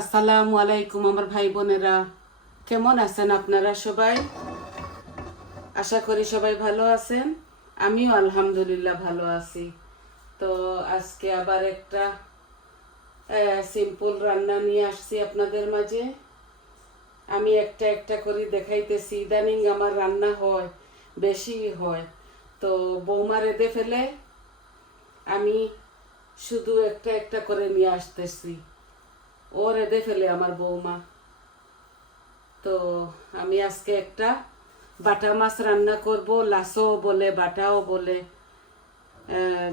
আসসালামু আলাইকুম আমার ভাই বোনেরা, কেমন আছেন আপনারা সবাই? আশা করি সবাই ভালো আছেন। আমিও আলহামদুলিল্লাহ ভালো আছি। তো আজকে আবার একটা সিম্পল রান্না নিয়ে আসছি আপনাদের মাঝে। আমি একটা একটা করে দেখাইতেছি। ইদানিং আমার রান্না হয়, বেশি হয়, তো বৌমা রেঁধে ফেলে, আমি শুধু একটা একটা করে নিয়ে আসতেছি। ও রেঁধে ফেলে আমার বৌমা। তো আমি আজকে একটা বাটা মাছ রান্না করব। লাসো বলে, বাটাও বলে,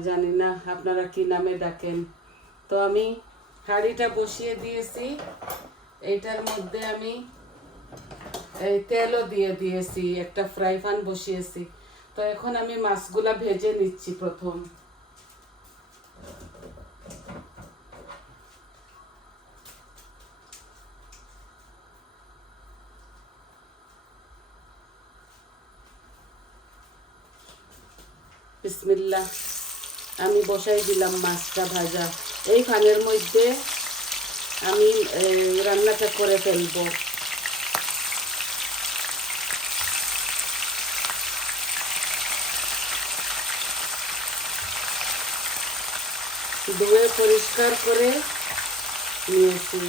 জানি না আপনারা কি নামে ডাকেন। তো আমি হাঁড়িটা বসিয়ে দিয়েছি। এইটার মধ্যে আমি এই তেলও দিয়ে দিয়েছি, একটা ফ্রাই প্যান বসিয়েছি। তো এখন আমি মাছগুলা ভেজে নিচ্ছি প্রথম। বিসমিল্লাহ, আমি বসাই দিলাম মাছটা ভাজা। এই প্যানের মধ্যে আমি রান্নাটা করে ফেলবো। ধুয়ে পরিষ্কার করে নিয়েছি।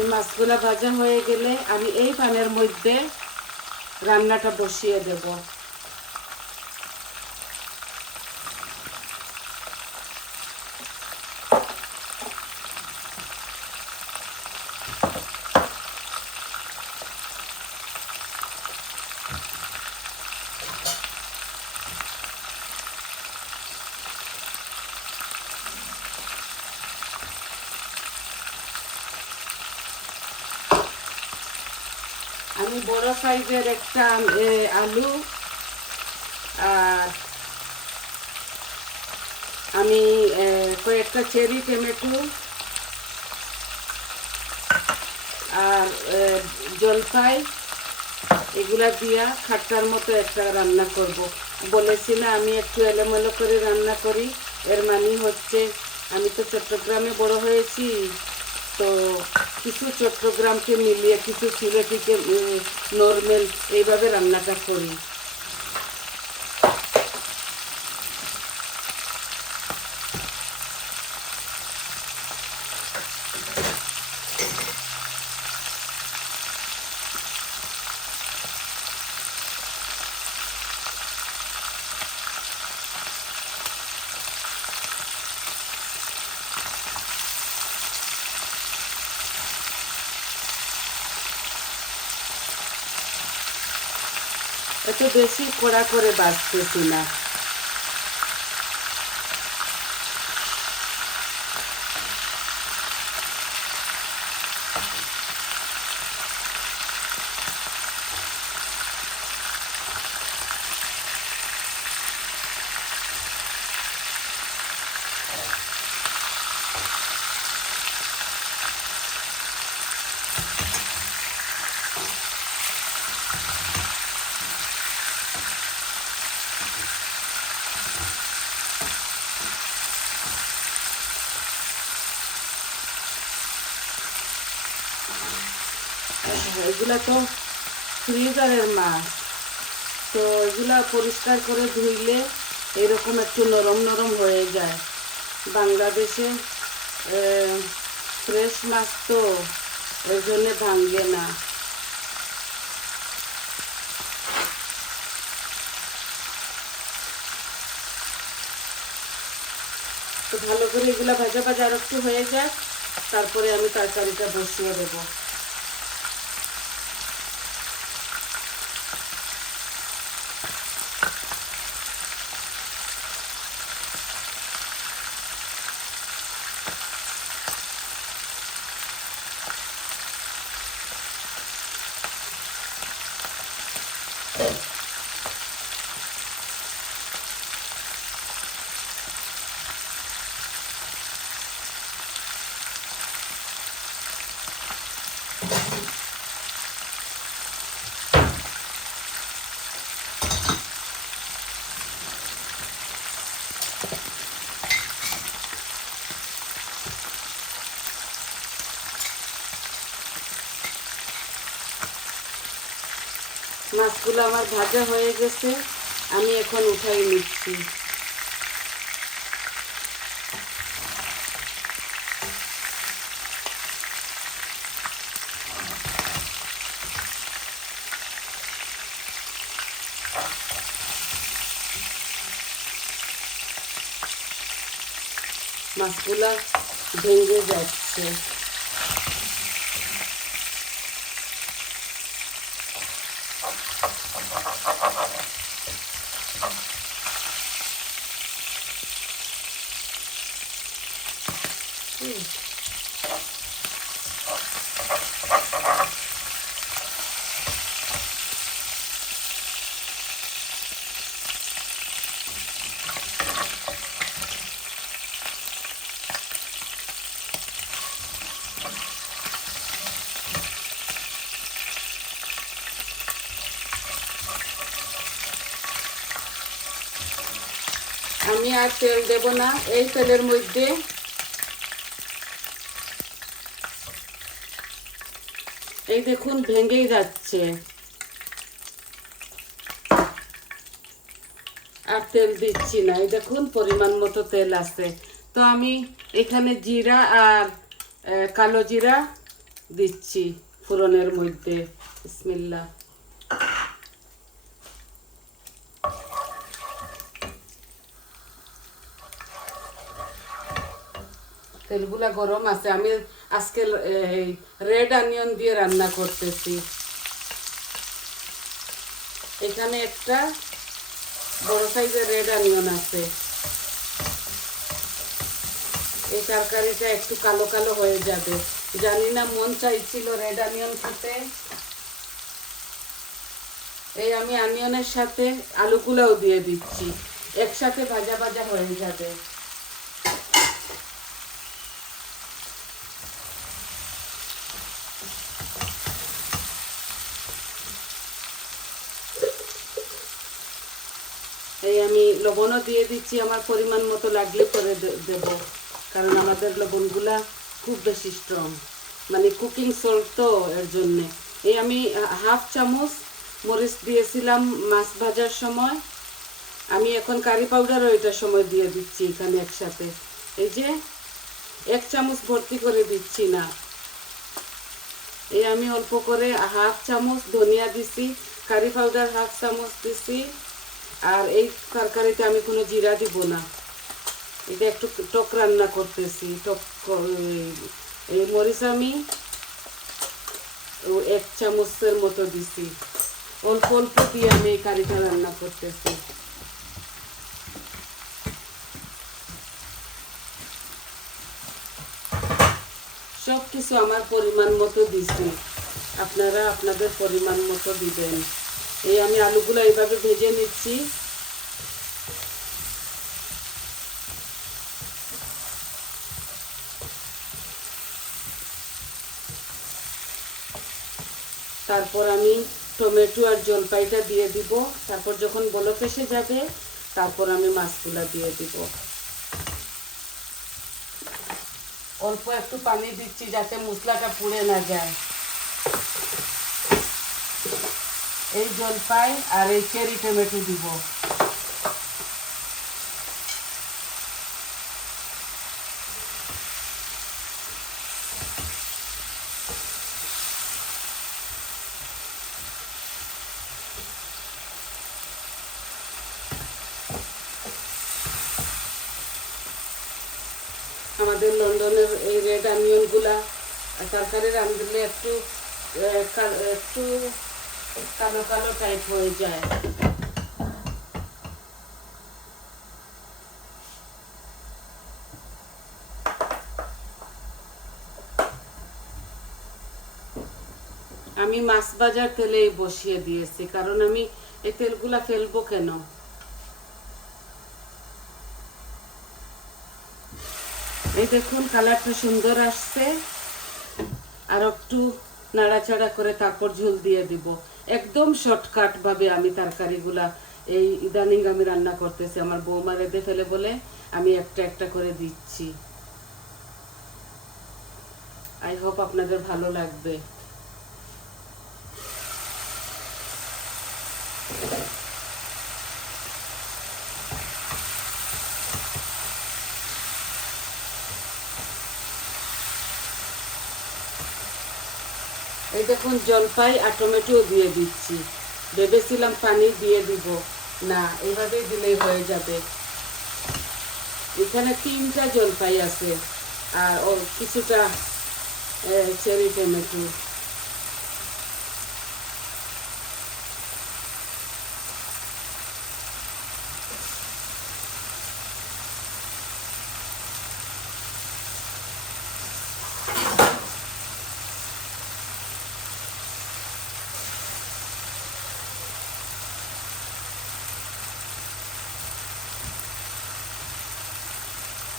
এই মাছগুলা ভাজা হয়ে গেলে আমি এই প্যানের মধ্যে রান্নাটা বসিয়ে দেব। আমি বড় সাইজের একটা আলু, আর আমি কয়েকটা চেরি টমেটো আর জলপাই, এগুলা দিয়া খাট্টার মতো একটা রান্না করব। বলেছি না আমি একটু এলোমেলো করে রান্না করি, এর মানে হচ্ছে আমি তো চট্টগ্রামে বড় হয়েছি, তো কিছু চট্টগ্রামকে মিলিয়ে কিছু সিলেটিকে নর্মাল এইভাবে রান্নাটা করি। এত বেশি কড়া করে বাছতেছি না। এগুলা তো ফ্রিজারের মাছ, তো এগুলা পরিষ্কার করে ধুইলে এরকম একটু নরম নরম হয়ে যায়। বাংলাদেশে ফ্রেশ মাছ তো, ওই জন্যে ভাঙবে না। তো ভালো করে এগুলা ভাজা ভাজা আর একটু হয়ে যায়, তারপরে আমি তরকারিটা বসিয়ে দেবো। মাছগুলো আমার ভাজা হয়ে গেছে, আমি এখন উঠাই নিচ্ছি। মাছগুলা ভেঙে যাচ্ছে। আমি আর তেল দেব না, এই তেলের মধ্যে এই দেখুন ভেঙেই যাচ্ছে, আর তেল দিচ্ছি না। এই দেখুন পরিমাণ মতো তেল আছে। তো আমি এখানে জিরা আর কালো জিরা দিচ্ছি ফোড়নের মধ্যে। বিসমিল্লাহ। তেলগুলা গরম আছে। আমি আজকে রেড অনিয়ন দিয়ে রান্না করতেছি। এখানে একটা বড় সাইজের রেড অনিয়ন আছে। এই তরকারিটা একটু কালো কালো হয়ে যাবে, জানি না, মন চাইছিল রেড অনিয়ন খেতে। এই আমি অনিয়নের সাথে আলুগুলাও দিয়ে দিচ্ছি, একসাথে ভাজা ভাজা হয়ে যাবে। এই আমি লবণও দিয়ে দিচ্ছি, আমার পরিমাণ মতো লাগলে পরে দেব, কারণ আমাদের লবণগুলা খুব বেশি স্ট্রং, মানে কুকিং সল্ট তো, এর জন্যে। এই আমি হাফ চামচ মরিচ দিয়েছিলাম মাছ ভাজার সময়, আমি এখন কারি পাউডারও এটার সময় দিয়ে দিচ্ছি এখানে একসাথে। এই যে 1 চামচ ভর্তি করে দিচ্ছি না, এই আমি অল্প করে হাফ চামচ ধনিয়া দিছি, কারি পাউডার হাফ চামচ দিছি। আর এই তরকারিতে আমি কোনো জিরা দিব না, এটা একটু টক রান্না করতেছি। এই মরিচ আমি 1 চামচের মতো দিছি, অল্প অল্প দিয়ে আমি এই কারিটা রান্না করতেছি। সব কিছু আমার পরিমাণ মতো দিছি, আপনারা আপনাদের পরিমাণ মতো দিবেন। এই আমি আলুগুলো এইভাবে ভেজে নিচ্ছি। তারপর আমি টমেটো আর জলপাইটা দিয়ে দিব। তারপর যখন বলক এসে যাবে, তারপর আমি মাছগুলা দিয়ে দিব। অল্প একটু পানি দিচ্ছি যাতে মশলাটা পুড়ে না যায়। এই জলপাই আর এই চেরি টমেটো দিব। আমাদের লন্ডনের এই রেড অনিয়নগুলা তরকারি রাঁধলে একটু একটু কালো কালো টাইপ হয়ে যায়। আমি মাছ ভাজার তেলেই বসিয়ে দিয়েছি, কারণ আমি এই তেলগুলা ফেলবো কেন। এই দেখুন কালারটা সুন্দর আসছে, আর একটু নাড়াচাড়া করে তারপর ঝোল দিয়ে দিব। একদম শর্টকাট ভাবে আমি তরকারিগুলা এই ইদানিং আমি রান্না করতেছি, আমার বৌমা রেঁধে ফেলে বলে আমি একটা একটা করে দিচ্ছি। আই হোপ আপনাদের ভালো লাগবে। এই দেখুন জলপাই আর টমেটো দিয়ে দিচ্ছি। ভেবেছিলাম পানি দিয়ে দিব, না এইভাবেই দিলেই হয়ে যাবে। এখানে 3টা জলপাই আছে আর ও কিছুটা চেরি টমেটো।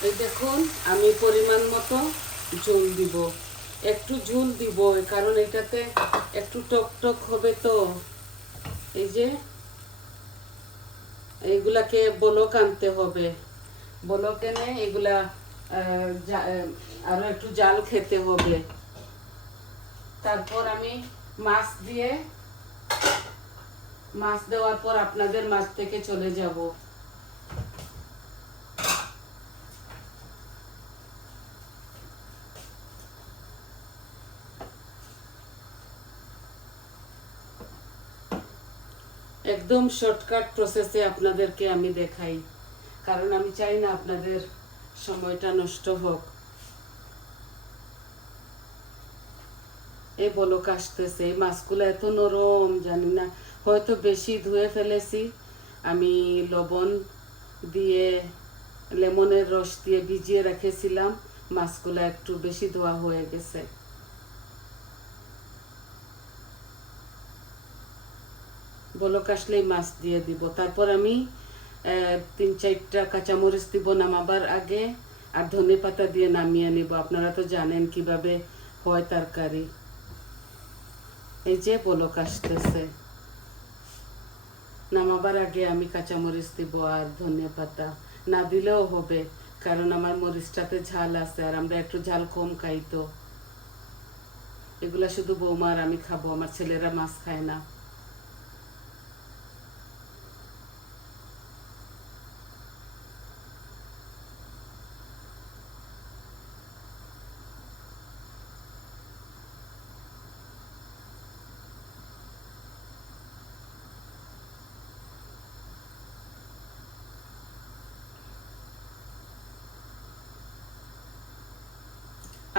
এই দেখুন আমি পরিমাণ মতো ঝোল দিব, একটু ঝোল দিব কারণ এটাতে একটু টক টক হবে। তো এই যে এইগুলাকে বলক আনতে হবে, বলক এনে এগুলা আরো একটু জাল খেতে হবে। তারপর আমি মাছ দেওয়ার পর আপনাদের মাছ থেকে চলে যাব। একদম শর্টকাট প্রসেসে আপনাদেরকে আমি দেখাই, কারণ আমি চাই না আপনাদের সময়টা নষ্ট হোক। এই বলক আসতেছে, এই মাছগুলো এত নরম, জানি না হয়তো বেশি ধুয়ে ফেলেছি। আমি লবণ দিয়ে লেমনের রস দিয়ে ভিজিয়ে রেখেছিলাম, মাছগুলো একটু বেশি ধোয়া হয়ে গেছে। বলক আসলেই মাছ দিয়ে দিব। তারপর আমি 3-4টা কাঁচামরিচ দিব নামাবার আগে, আর ধনে পাতা দিয়ে নামিয়ে নিব। আপনারা তো জানেন কিভাবে হয় তরকারি। এই যে বলক আসতেছে, নামাবার আগে আমি কাঁচামরিচ দিব আর ধনে পাতা। না দিলেও হবে, কারণ আমার মরিচটাতে ঝাল আছে আর আমরা একটু ঝাল কম খাই। তো এগুলা শুধু বৌমা আর আমি খাবো, আমার ছেলেরা মাছ খায় না।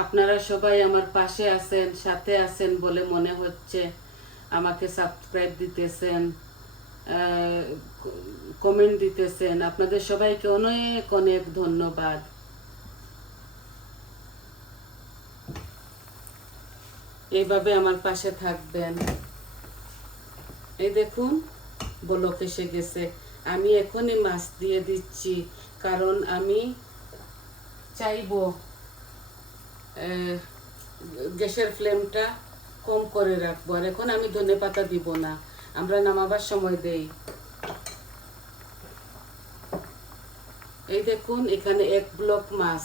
আপনারা সবাই আমার পাশে আছেন, সাথে আছেন বলে মনে হচ্ছে। আমাকে সাবস্ক্রাইব দিতেছেন, কমেন্ট দিতেছেন। আপনাদের সবাইকে অনেক অনেক ধন্যবাদ। এইভাবে আমার পাশে থাকবেন। এই দেখুন বলক এসে গেছে। আমি এখনই মাছ দিয়ে দিচ্ছি, কারণ আমি চাইবো গ্যাসের ফ্লেমটা কম করে রাখবো। আর এখন আমি ধনেপাতা দিব না, আমরা নামাবার সময় দেই। এই দেখুন এখানে 1 ব্লক মাছ,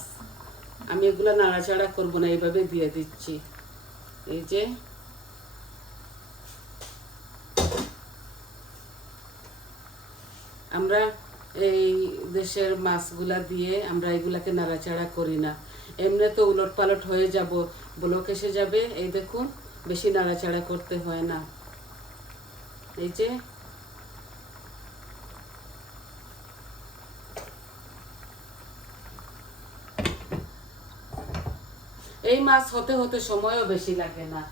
আমি এগুলা নাড়াচাড়া করবো না, এইভাবে দিয়ে দিচ্ছি। এই যে আমরা এই দেশের মাছগুলা দিয়ে আমরা এগুলাকে নাড়াচাড়া করি না, এমনি তো উলট পালট হয়ে যাব, ব্লক এসে যাবে। এই দেখুন বেশি নাড়াচাড়া করতে হয় না। এই যে এই মাছ হতে হতে সময়ও বেশি লাগে না।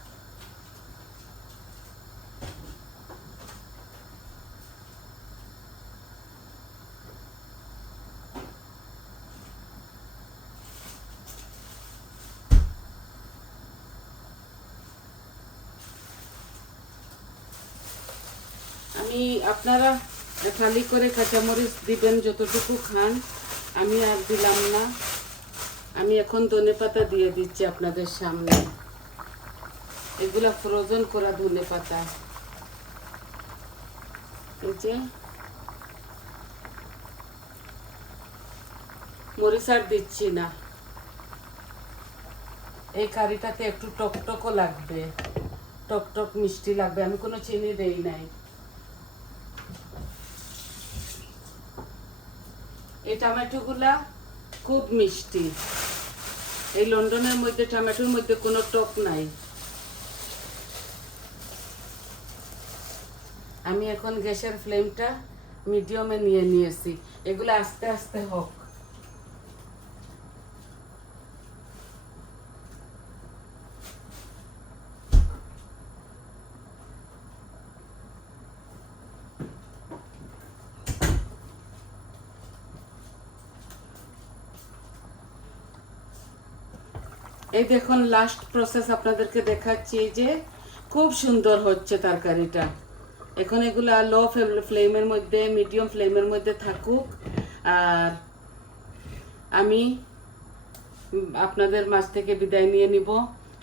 আমি আপনারা খালি করে কাঁচামরিচ দিবেন যতটুকু খান, আমি আর দিলাম না। আমি এখন ধনেপাতা দিয়ে দিচ্ছি আপনাদের সামনে। এগুলা ফ্রোজেন করা ধনেপাতা। এই যে মরিচ আর দিচ্ছি না, এই কারিটাতে একটু টকটকও লাগবে, টকটক মিষ্টি লাগবে। আমি কোনো চিনি দেই নাই। এই টমেটোগুলা খুব মিষ্টি। এই লন্ডনের মধ্যে টমেটোর মধ্যে কোনো টক নাই। আমি এখন গ্যাসের ফ্লেমটা মিডিয়ামে নিয়ে নিয়েছি, এগুলো আস্তে আস্তে হোক। এই দেখুন লাস্ট প্রসেস আপনাদেরকে দেখাচ্ছি, এই যে খুব সুন্দর হচ্ছে তরকারিটা। এখন এগুলা লো ফ্লেমের মধ্যে, মিডিয়াম ফ্লেমের মধ্যে থাকুক। আর আমি আপনাদের মাঝ থেকে বিদায় নিয়ে নিব।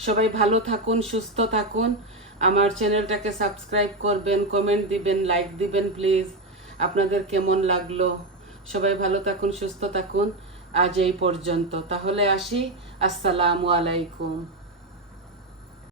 সবাই ভালো থাকুন, সুস্থ থাকুন। আমার চ্যানেলটাকে সাবস্ক্রাইব করবেন, কমেন্ট দিবেন, লাইক দিবেন প্লিজ। আপনাদের কেমন লাগলো? সবাই ভালো থাকুন, সুস্থ থাকুন। আজ এই পর্যন্ত, তাহলে আসি। আসসালামু আলাইকুম।